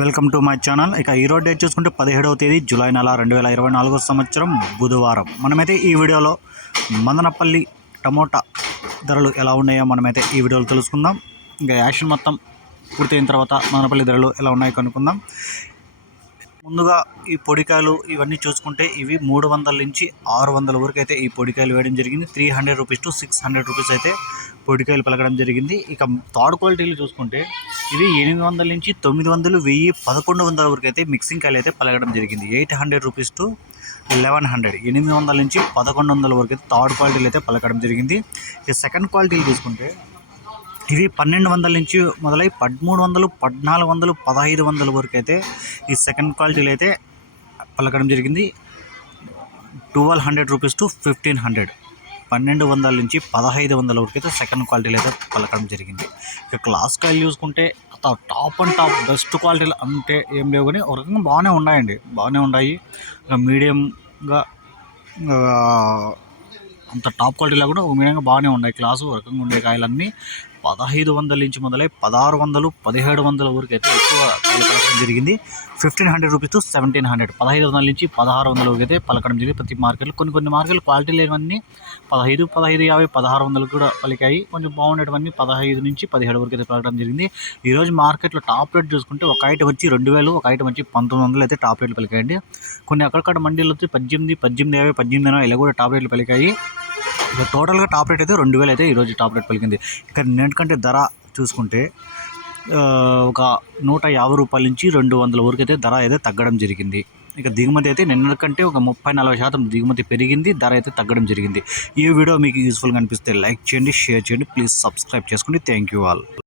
Welcome to my channel. ఇక ఈ రోజు డేట్ చూసుకుంటే పదిహేడవ తేదీ జూలై నెల రెండు వేల ఇరవై నాలుగో సంవత్సరం బుధవారం. మనమైతే ఈ వీడియోలో మదనపల్లి టమోటా ధరలు ఎలా ఉన్నాయో మనమైతే ఈ వీడియోలో తెలుసుకుందాం. ఇంకా యాక్షన్ మొత్తం పూర్తయిన తర్వాత మదనపల్లి ధరలు ఎలా ఉన్నాయో కనుక్కుందాం. ముందుగా ఈ పొడికాయలు ఇవన్నీ చూసుకుంటే ఇవి మూడు వందల నుంచి ఆరు వందల వరకు అయితే ఈ పొడికాయలు వేయడం జరిగింది. Three hundred rupees to six hundred rupees అయితే పొడికాయలు పలకడం జరిగింది. ఇక థర్డ్ క్వాలిటీలు చూసుకుంటే ఇవి ఎనిమిది వందల నుంచి తొమ్మిది వందలు వెయ్యి పదకొండు వందల వరకు అయితే మిక్సింగ్ కాయలు అయితే పలకడం జరిగింది. Eight hundred rupees to eleven hundred. ఎనిమిది వందల నుంచి పదకొండు వందల వరకు అయితే థర్డ్ క్వాలిటీలు అయితే పలకడం జరిగింది. ఇక సెకండ్ క్వాలిటీలు తీసుకుంటే ఇవి పన్నెండు వందల నుంచి మొదలై పదమూడు వందలు పద్నాలుగు వందలు పదహైదు వందల వరకు అయితే ఈ సెకండ్ క్వాలిటీలు అయితే పలకడం జరిగింది. Twelve hundred rupees to fifteen hundred. పన్నెండు వందల నుంచి పదహైదు వందల వరకు అయితే సెకండ్ క్వాలిటీలు అయితే పలకడం జరిగింది. ఇక క్లాస్ కాయలు చూసుకుంటే టాప్ అండ్ టాప్ బెస్ట్ క్వాలిటీలు అంటే ఏం లేవు కానీ ఒక రకంగా బాగానే ఉన్నాయండి. బాగానే ఉన్నాయి. మీడియంగా అంత టాప్ క్వాలిటీలో కూడా ఒక మీడియంగా బాగానే ఉన్నాయి. క్లాసు ఒక రకంగా ఉండే కాయలన్నీ. పదహైదు వందల నుంచి మొదలై పదహారు వందలు పదిహేడు వందల వరకు అయితే ఎక్కువ పలకడం జరిగింది. Fifteen hundred rupees to seventeen hundred పదహైదు వందల నుంచి పదహారు వందల వరకు అయితే పలకడం జరిగింది ప్రతి మార్కెట్లో. కొన్ని కొన్ని మార్కెట్లు క్వాలిటీ లేనివన్నీ పదహైదు పదహైదు యాభై పదహారు వందలు కూడా పలికాయి. కొంచెం బాగుండేటివన్నీ పదహైదు నుంచి పదిహేడు వరకు అయితే పలకడం జరిగింది. ఈరోజు మార్కెట్లో టాప్ రేట్ చూసుకుంటే ఒక ఐటమ్ వచ్చి రెండు వేలు ఒక ఐటమ్ వచ్చి పంతొమ్మిది వందలు అయితే టాప్ రేట్లు పలికాయండి. కొన్ని అక్కడక్కడ మండీలు వచ్చి పద్దెనిమిది పద్దెనిమిది యాభై పద్దెనిమిది ఇలా కూడా టాప్ రేట్లు పలికాయి. ఇక టోటల్గా టాప్ రేట్ అయితే రెండు వేలు అయితే ఈరోజు టాప్ రేట్ పలికింది. ఇక్కడ నిన్నటికంటే ధర చూసుకుంటే ఒక నూట యాభై రూపాయల నుంచి రెండు వందల వరకు అయితే ధర అయితే తగ్గడం జరిగింది. ఇక దిగుమతి అయితే నిన్నటికంటే ఒక ముప్పై నలభై శాతం దిగుమతి పెరిగింది ధర అయితే తగ్గడం జరిగింది. ఈ వీడియో మీకు యూస్ఫుల్గా అనిపిస్తే లైక్ చేయండి షేర్ చేయండి ప్లీజ్ సబ్స్క్రైబ్ చేసుకోండి థ్యాంక్ యూ ఆల్